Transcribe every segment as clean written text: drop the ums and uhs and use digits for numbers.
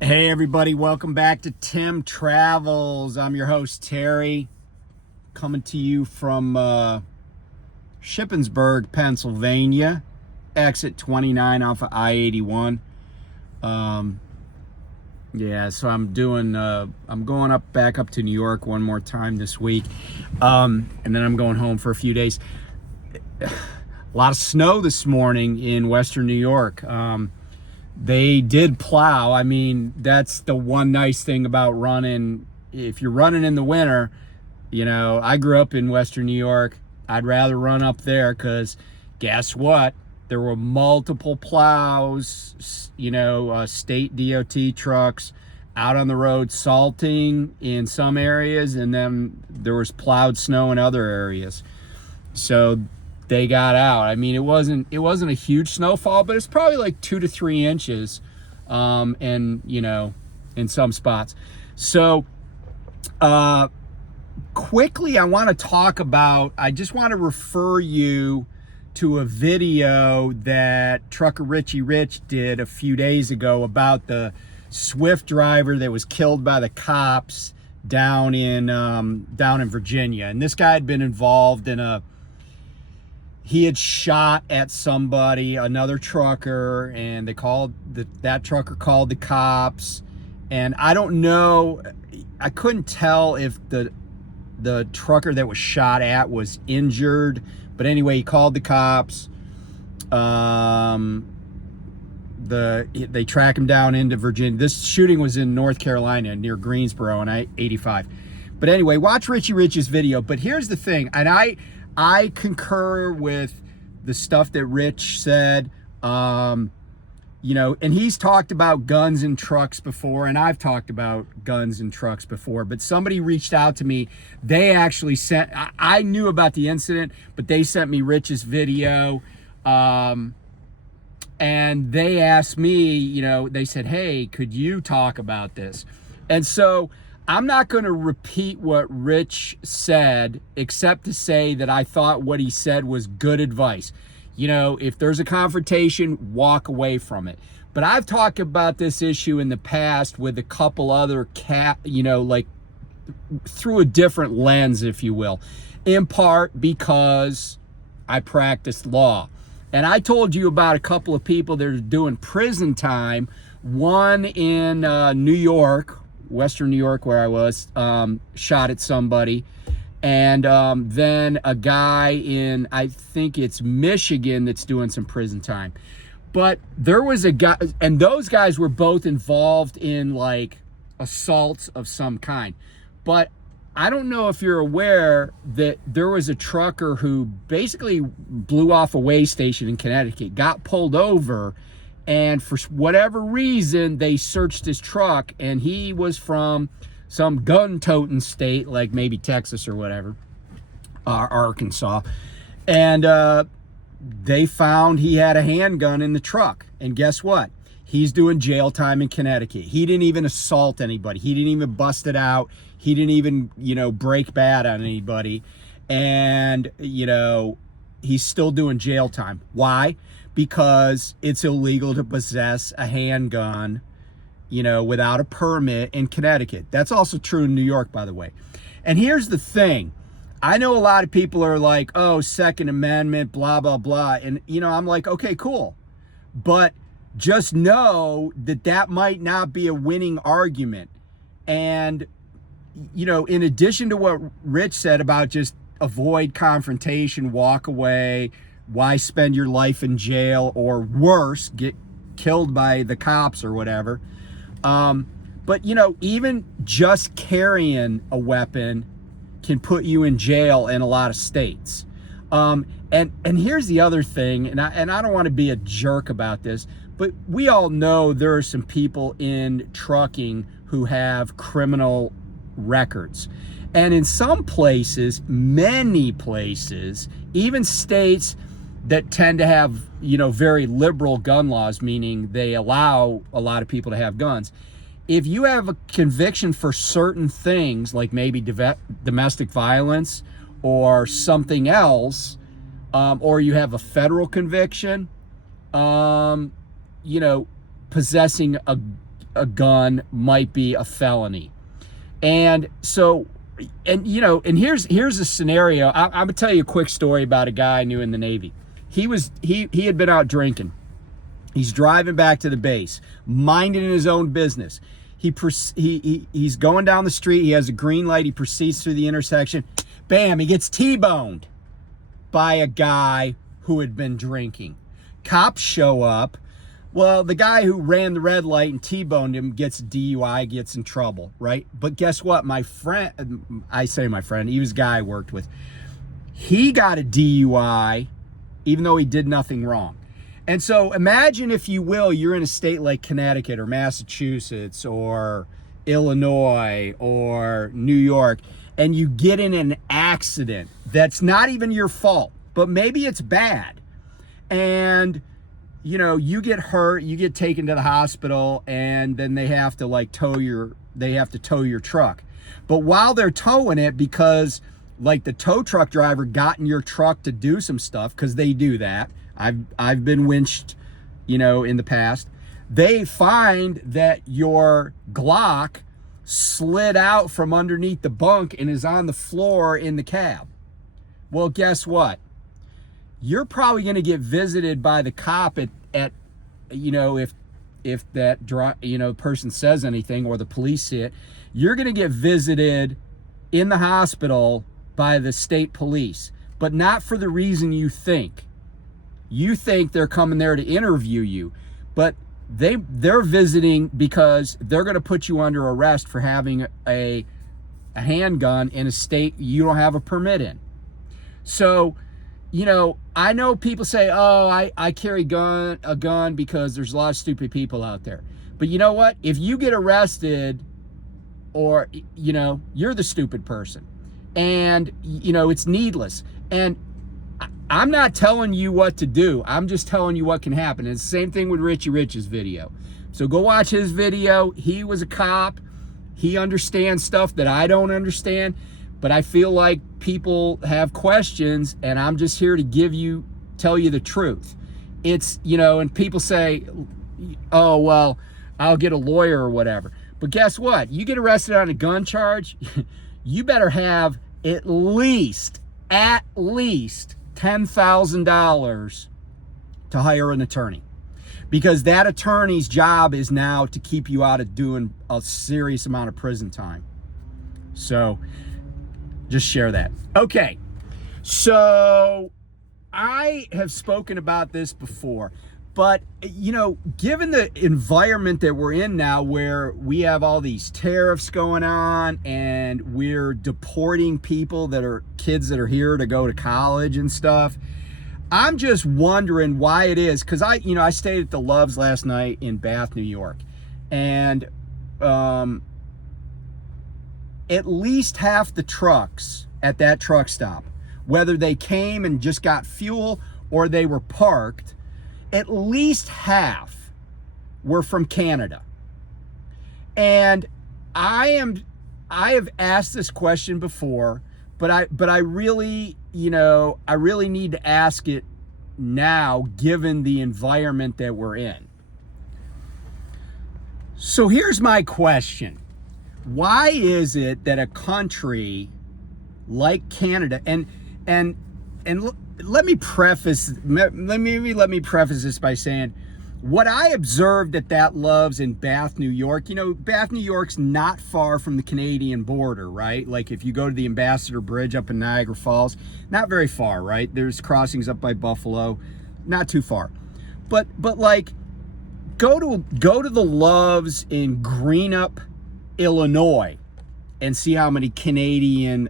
Hey everybody, welcome back to Tim Travels. I'm your host Terry, coming to you from Shippensburg, Pennsylvania, exit 29 off of I-81. So I'm going back up to New York one more time this week, and then I'm going home for a few days. A lot of snow this morning in Western New York. They did plow. I mean, that's the one nice thing about running. If you're running in the winter, I grew up in Western New York. I'd rather run up there because guess what? There were multiple plows, state DOT trucks out on the road salting in some areas, and then there was plowed snow in other areas. So they got out. I mean, it wasn't a huge snowfall, but it's probably like 2 to 3 inches, and in some spots. So quickly, I just want to refer you to a video that Trucker Richie Rich did a few days ago about the Swift driver that was killed by the cops down in Virginia. And this guy had been involved in he had shot at somebody, another trucker, and that trucker called the cops. And I don't know, I couldn't tell if the trucker that was shot at was injured, but anyway, he called the cops. They track him down into Virginia. This shooting was in North Carolina near Greensboro on I-85. But anyway, watch Richie Rich's video. But here's the thing, and I concur with the stuff that Rich said, and he's talked about guns and trucks before, and I've talked about guns and trucks before, but somebody reached out to me. They actually I knew about the incident, but they sent me Rich's video, and they asked me, they said, hey, could you talk about this? And so I'm not going to repeat what Rich said, except to say that I thought what he said was good advice. If there's a confrontation, walk away from it. But I've talked about this issue in the past with a couple other through a different lens, if you will, in part because I practiced law. And I told you about a couple of people that are doing prison time, one in New York, Western New York, where I was, shot at somebody. And then a guy in, I think it's Michigan, that's doing some prison time. But there was a guy, and those guys were both involved in like assaults of some kind. But I don't know if you're aware that there was a trucker who basically blew off a way station in Connecticut, got pulled over, and for whatever reason, they searched his truck, and he was from some gun-toting state, like maybe Texas or whatever, Arkansas. And they found he had a handgun in the truck. And guess what? He's doing jail time in Connecticut. He didn't even assault anybody. He didn't even bust it out. He didn't even, break bad on anybody. And, he's still doing jail time. Why? Because it's illegal to possess a handgun, without a permit in Connecticut. That's also true in New York, by the way. And here's the thing. I know a lot of people are like, oh, Second Amendment, blah, blah, blah. And, I'm like, okay, cool. But just know that might not be a winning argument. And, in addition to what Rich said about just avoid confrontation, walk away, why spend your life in jail, or worse, get killed by the cops or whatever. But, even just carrying a weapon can put you in jail in a lot of states. And here's the other thing, and I don't want to be a jerk about this, but we all know there are some people in trucking who have criminal records. And in some places, many places, even states that tend to have, very liberal gun laws, meaning they allow a lot of people to have guns. If you have a conviction for certain things, like maybe domestic violence or something else, or you have a federal conviction, possessing a gun might be a felony. And so, and you know, and here's a scenario. I'm gonna tell you a quick story about a guy I knew in the Navy. He had been out drinking. He's driving back to the base, minding his own business. He's going down the street. He has a green light. He proceeds through the intersection. Bam! He gets T-boned by a guy who had been drinking. Cops show up. Well, the guy who ran the red light and T-boned him gets DUI, gets in trouble, right? But guess what? My friend, I say my friend, he was a guy I worked with. He got a DUI even though he did nothing wrong. And so imagine, if you will, you're in a state like Connecticut or Massachusetts or Illinois or New York, and you get in an accident that's not even your fault, but maybe it's bad. And, you know, you get hurt, you get taken to the hospital, and then they have to tow your truck. But while they're towing it, because like the tow truck driver got in your truck to do some stuff, because they do that. I've been winched, you know, in the past. They find that your Glock slid out from underneath the bunk and is on the floor in the cab. Well, guess what? You're probably going to get visited by the cop at you know, if that person says anything or the police see it, you're going to get visited in the hospital by the state police, but not for the reason you think. You think they're coming there to interview you, but they're visiting because they're going to put you under arrest for having a handgun in a state you don't have a permit in. So, you know, I know people say, oh, I carry a gun because there's a lot of stupid people out there. But you know what? If you get arrested, or, you know, you're the stupid person. And, you know, it's needless. And I'm not telling you what to do. I'm just telling you what can happen. And it's the same thing with Richie Rich's video. So go watch his video. He was a cop. He understands stuff that I don't understand. But I feel like people have questions, and I'm just here to tell you the truth. It's, you know, and people say, oh, well, I'll get a lawyer or whatever. But guess what? You get arrested on a gun charge, you better have at least $10,000 to hire an attorney, because that attorney's job is now to keep you out of doing a serious amount of prison time. So just share that. Okay, so I have spoken about this before, but, you know, given the environment that we're in now, where we have all these tariffs going on and we're deporting people that are kids that are here to go to college and stuff, I'm just wondering why it is. Because I stayed at the Loves last night in Bath, New York, and at least half the trucks at that truck stop, whether they came and just got fuel or they were parked, at least half were from Canada. And I have asked this question before, but I really, you know, I really need to ask it now, given the environment that we're in. So here's my question. Why is it that a country like Canada, and let me preface this by saying, what I observed at that Loves in Bath, New York, you know, Bath, New York's not far from the Canadian border, right? Like if you go to the Ambassador Bridge up in Niagara Falls, not very far, right? There's crossings up by Buffalo, not too far. But like, go to the Loves in Greenup, Illinois, and see how many Canadian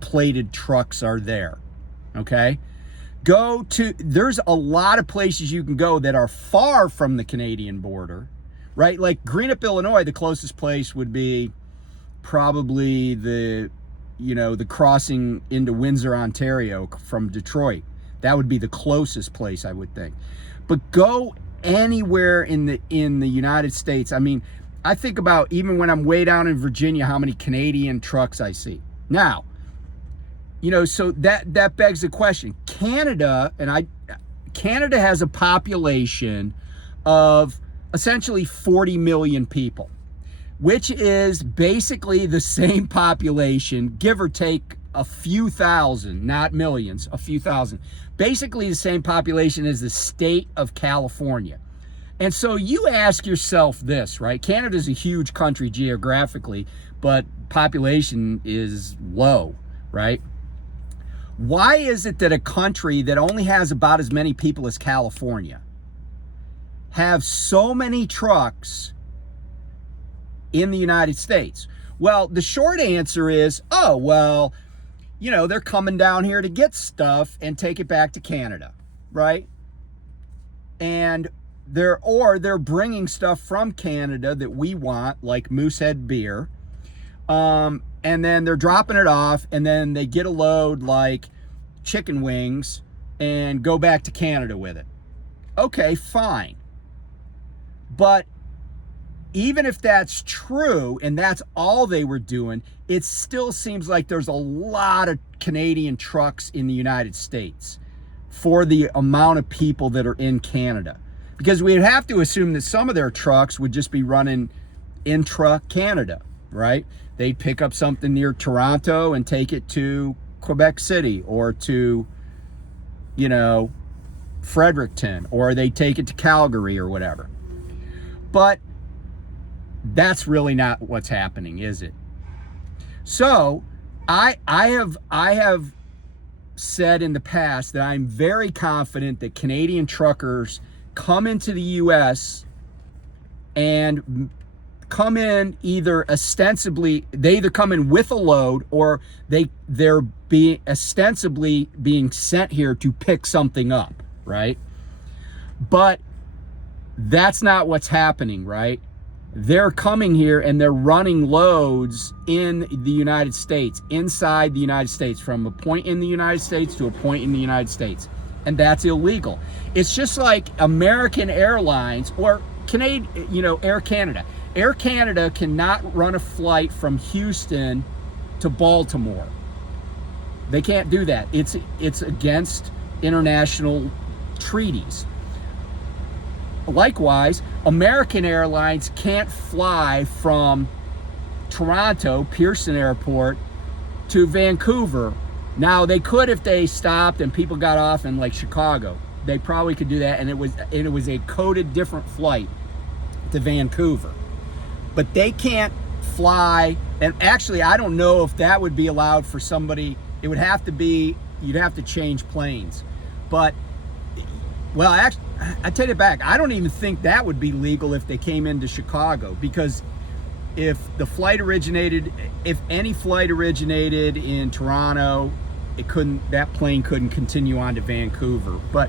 plated trucks are there. Okay? There's a lot of places you can go that are far from the Canadian border, right? Like Greenup, Illinois, the closest place would be probably the crossing into Windsor, Ontario from Detroit. That would be the closest place, I would think. But go anywhere in the United States. I mean, I think about, even when I'm way down in Virginia, how many Canadian trucks I see. Now, you know, so that begs the question. Canada has a population of essentially 40 million people, which is basically the same population, give or take a few thousand, not millions, a few thousand. Basically the same population as the state of California. And so you ask yourself this, right? Canada's a huge country geographically, but population is low, right? Why is it that a country that only has about as many people as California have so many trucks in the United States? Well, the short answer is, oh, well, you know, they're coming down here to get stuff and take it back to Canada, right? And they're bringing stuff from Canada that we want, like Moosehead beer, and then they're dropping it off, and then they get a load like chicken wings and go back to Canada with it. Okay, fine. But even if that's true and that's all they were doing, it still seems like there's a lot of Canadian trucks in the United States for the amount of people that are in Canada. Because we'd have to assume that some of their trucks would just be running intra-Canada, right? They'd pick up something near Toronto and take it to Quebec City or to, you know, Fredericton, or they take it to Calgary or whatever. But that's really not what's happening, is it? So I have said in the past that I'm very confident that Canadian truckers come into the US and come in either ostensibly, they either come in with a load, or they're being ostensibly being sent here to pick something up, right? But that's not what's happening, right? They're coming here and they're running loads in the United States, inside the United States, from a point in the United States to a point in the United States. And that's illegal. It's just like American Airlines or Air Canada. Air Canada cannot run a flight from Houston to Baltimore. They can't do that. It's against international treaties. Likewise, American Airlines can't fly from Toronto, Pearson Airport, to Vancouver. Now, they could if they stopped and people got off in like Chicago. They probably could do that, and it was a coded different flight to Vancouver. But they can't fly, and actually I don't know if that would be allowed for somebody. It would have to be, you'd have to change planes. But, well, actually, I take it back. I don't even think that would be legal if they came into Chicago, because if any flight originated in Toronto, that plane couldn't continue on to Vancouver. But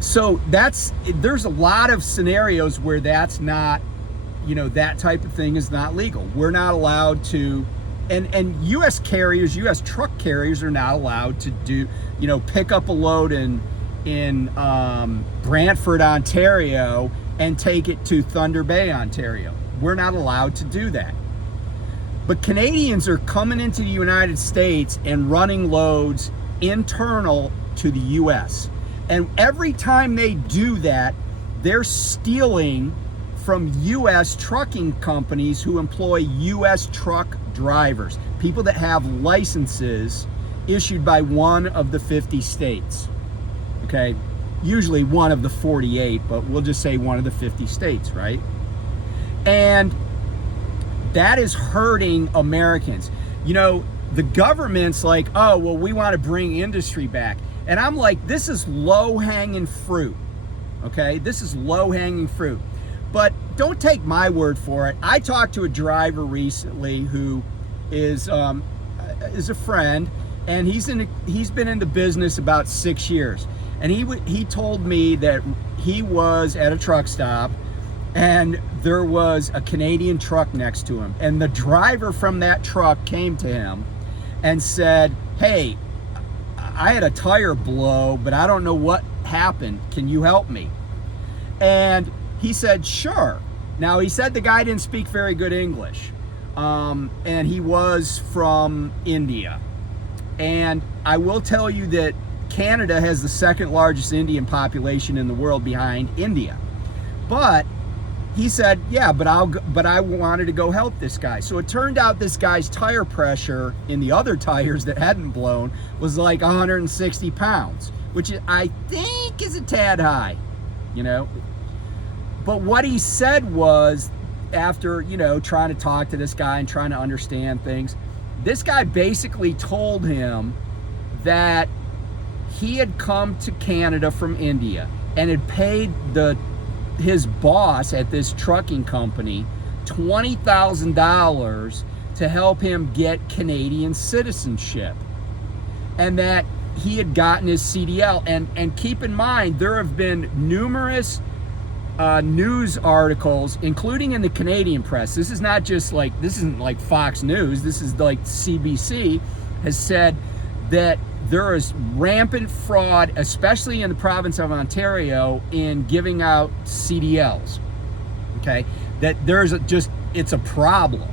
so there's a lot of scenarios where that's not, that type of thing is not legal. We're not allowed to, and U.S. carriers, U.S. truck carriers are not allowed to do, pick up a load in Brantford, Ontario, and take it to Thunder Bay, Ontario. We're not allowed to do that. But Canadians are coming into the United States and running loads internal to the U.S. And every time they do that, they're stealing from U.S. trucking companies who employ U.S. truck drivers, people that have licenses issued by one of the 50 states. Okay, usually one of the 48, but we'll just say one of the 50 states, right? And that is hurting Americans. The government's like, oh, well, we want to bring industry back. And I'm like, this is low-hanging fruit, okay? This is low-hanging fruit. But don't take my word for it. I talked to a driver recently who is a friend, and he's been in the business about 6 years. And he told me that he was at a truck stop and there was a Canadian truck next to him. And the driver from that truck came to him and said, hey, I had a tire blow, but I don't know what happened. Can you help me? And he said, sure. Now, he said the guy didn't speak very good English. And he was from India. And I will tell you that Canada has the second largest Indian population in the world behind India. But he said, yeah, but I wanted to go help this guy. So it turned out this guy's tire pressure in the other tires that hadn't blown was like 160 pounds, which I think is a tad high, you know. But what he said was, after, you know, trying to talk to this guy and trying to understand things, this guy basically told him that he had come to Canada from India and had paid his boss at this trucking company $20,000 to help him get Canadian citizenship, and that he had gotten his CDL. And keep in mind, there have been numerous news articles, including in the Canadian press. This is not just like, this isn't like Fox News, this is like CBC has said that there is rampant fraud, especially in the province of Ontario, in giving out CDLs. Okay, that it's a problem.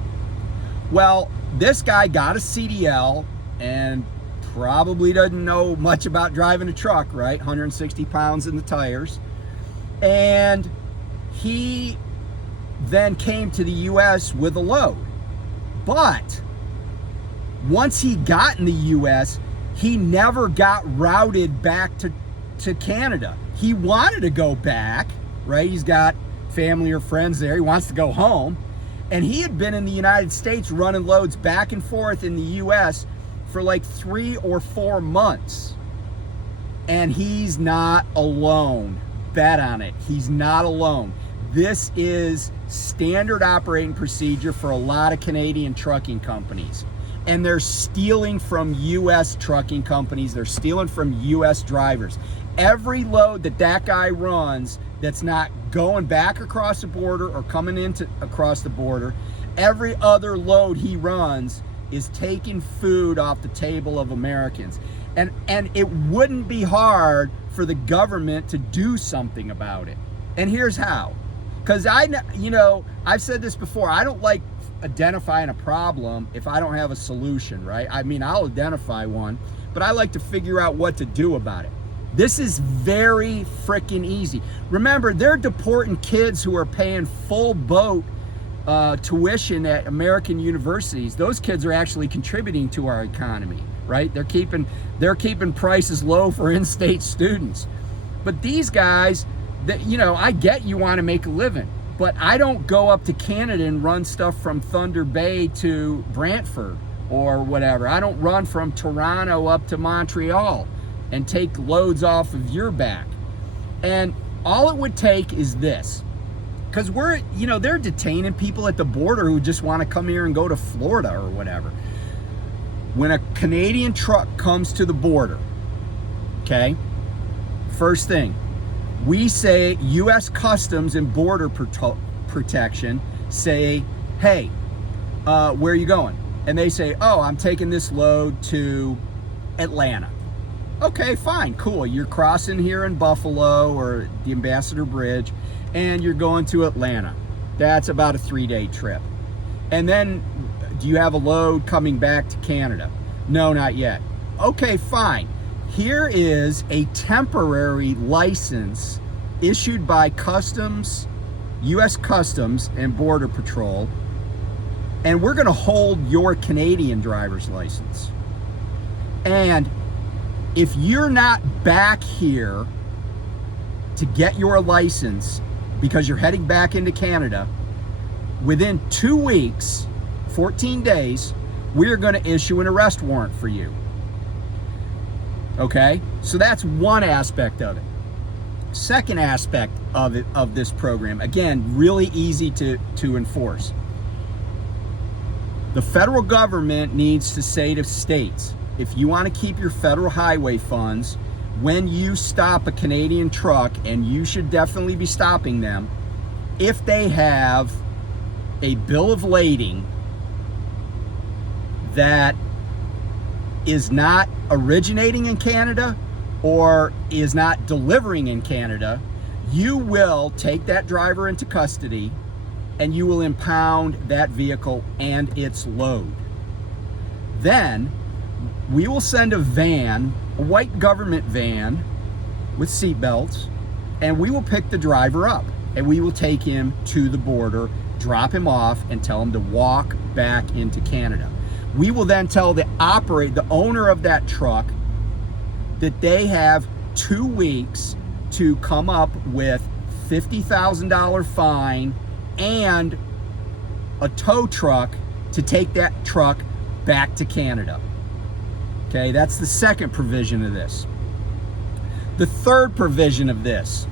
Well, this guy got a CDL and probably doesn't know much about driving a truck, right? 160 pounds in the tires. And he then came to the US with a load. But once he got in the US, he never got routed back to Canada. He wanted to go back, right? He's got family or friends there. He wants to go home. And he had been in the United States running loads back and forth in the US for like 3 or 4 months. And he's not alone. Bet on it. He's not alone. This is standard operating procedure for a lot of Canadian trucking companies. And they're stealing from US trucking companies. They're stealing from US drivers. Every load that guy runs that's not going back across the border or coming into across the border, every other load he runs is taking food off the table of Americans. And it wouldn't be hard for the government to do something about it. And here's how. Because I've said this before, I don't like identifying a problem if I don't have a solution, right? I mean, I'll identify one, but I like to figure out what to do about it. This is very freaking easy. Remember, they're deporting kids who are paying full boat tuition at American universities. Those kids are actually contributing to our economy, right? They're keeping prices low for in-state students. But these guys, I get you want to make a living, but I don't go up to Canada and run stuff from Thunder Bay to Brantford or whatever. I don't run from Toronto up to Montreal and take loads off of your back. And all it would take is this. Because they're detaining people at the border who just want to come here and go to Florida or whatever. When a Canadian truck comes to the border, okay, first thing, we say, U.S. Customs and Border Protection say, hey, where are you going? And they say, oh, I'm taking this load to Atlanta. Okay, fine, cool. You're crossing here in Buffalo or the Ambassador Bridge, and you're going to Atlanta. That's about a 3-day trip. And then, do you have a load coming back to Canada? No, not yet. Okay, fine. Here is a temporary license issued by Customs, U.S. Customs and Border Patrol, and we're going to hold your Canadian driver's license. And if you're not back here to get your license because you're heading back into Canada, within 2 weeks, 14 days, we're going to issue an arrest warrant for you. Okay? So that's one aspect of it. Second aspect of this program, again, really easy to enforce. The federal government needs to say to states, if you want to keep your federal highway funds, when you stop a Canadian truck, and you should definitely be stopping them, if they have a bill of lading that is not originating in Canada or is not delivering in Canada, you will take that driver into custody and you will impound that vehicle and its load. Then we will send a van, a white government van with seat belts, and we will pick the driver up. and we will take him to the border, drop him off, and tell him to walk back into Canada. We will then tell the owner of that truck, that they have 2 weeks to come up with $50,000 fine and a tow truck to take that truck back to Canada. Okay, that's the second provision of this. The third provision of this,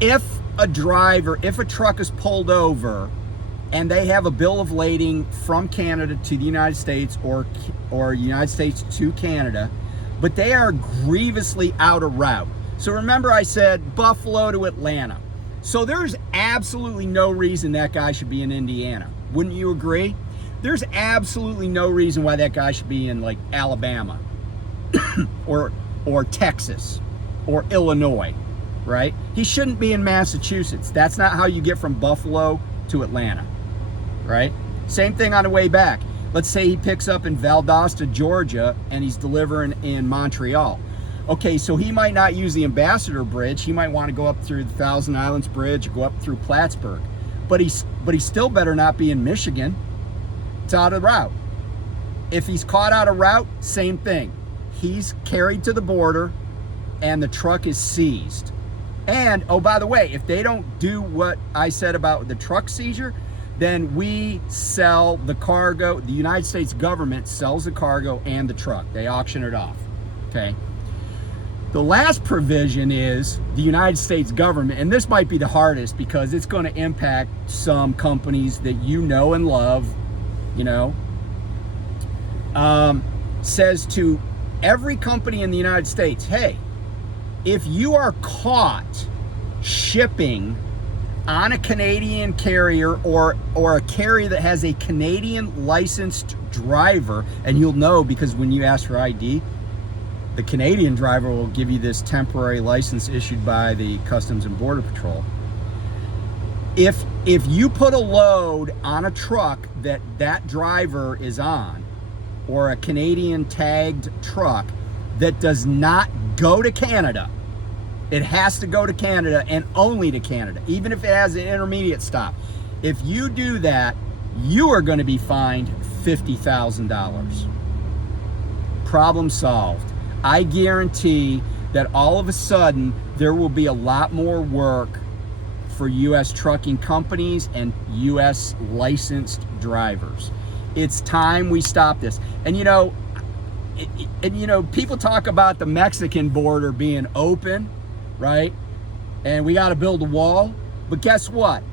if a truck is pulled over and they have a bill of lading from Canada to the United States or United States to Canada, but they are grievously out of route. So remember I said Buffalo to Atlanta. So there's absolutely no reason that guy should be in Indiana. Wouldn't you agree? There's absolutely no reason why that guy should be in like Alabama or Texas or Illinois, right? He shouldn't be in Massachusetts. That's not how you get from Buffalo to Atlanta, right? Same thing on the way back. Let's say he picks up in Valdosta, Georgia, and he's delivering in Montreal. Okay, so he might not use the Ambassador Bridge. He might want to go up through the Thousand Islands Bridge or go up through Plattsburgh. But he still better not be in Michigan. It's out of route. If he's caught out of route, same thing. He's carried to the border and the truck is seized. And, oh, by the way, if they don't do what I said about the truck seizure, then we sell the cargo. The United States government sells the cargo and the truck. They auction it off, okay? The last provision is the United States government, and this might be the hardest because it's going to impact some companies that you know and love, you know, says to every company in the United States, hey, if you are caught shipping on a Canadian carrier or a carrier that has a Canadian licensed driver, and you'll know because when you ask for ID, the Canadian driver will give you this temporary license issued by the Customs and Border Patrol. If you put a load on a truck that driver is on, or a Canadian tagged truck that does not go to Canada, it has to go to Canada and only to Canada, even if it has an intermediate stop. If you do that, you are going to be fined $50,000. Problem solved. I guarantee that all of a sudden there will be a lot more work for U.S. trucking companies and U.S. licensed drivers. It's time we stop this. And you know, people talk about the Mexican border being open, right? And we got to build a wall. But guess what?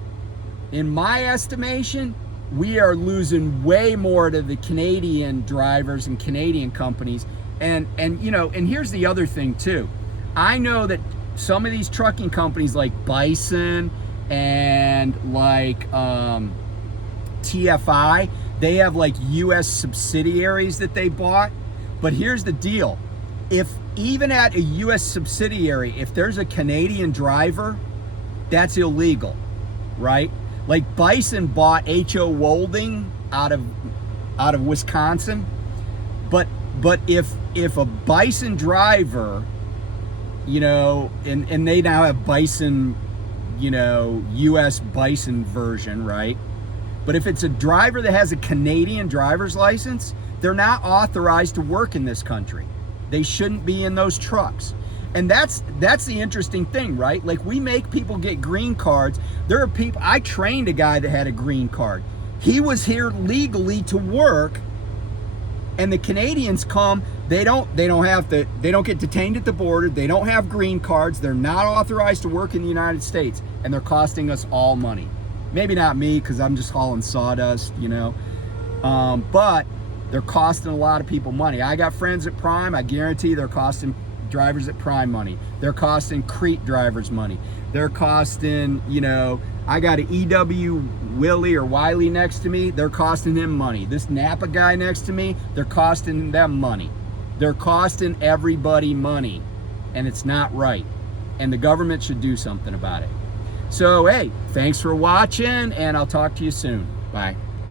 In my estimation, we are losing way more to the Canadian drivers and Canadian companies. And you know, and here's the other thing too. I know that some of these trucking companies like Bison and like TFI, they have like US subsidiaries that they bought. But here's the deal. If even at a US subsidiary, if there's a Canadian driver, that's illegal, right? Like Bison bought H.O. Wolding out of Wisconsin. But if a Bison driver, you know, and they now have Bison, you know, US Bison version, right? But if it's a driver that has a Canadian driver's license, they're not authorized to work in this country. They shouldn't be in those trucks. And that's the interesting thing, right? Like, we make people get green cards. There are people, I trained a guy that had a green card. He was here legally to work, and the Canadians come, they don't get detained at the border, they don't have green cards, they're not authorized to work in the United States, and they're costing us all money. Maybe not me, because I'm just hauling sawdust, you know, but they're costing a lot of people money. I got friends at Prime, I guarantee they're costing drivers at Prime money. They're costing Crete drivers money. They're costing, you know, I got an EW Willie or Wiley next to me, they're costing him money. This Napa guy next to me, they're costing them money. They're costing everybody money, and it's not right. And the government should do something about it. So, hey, thanks for watching, and I'll talk to you soon. Bye.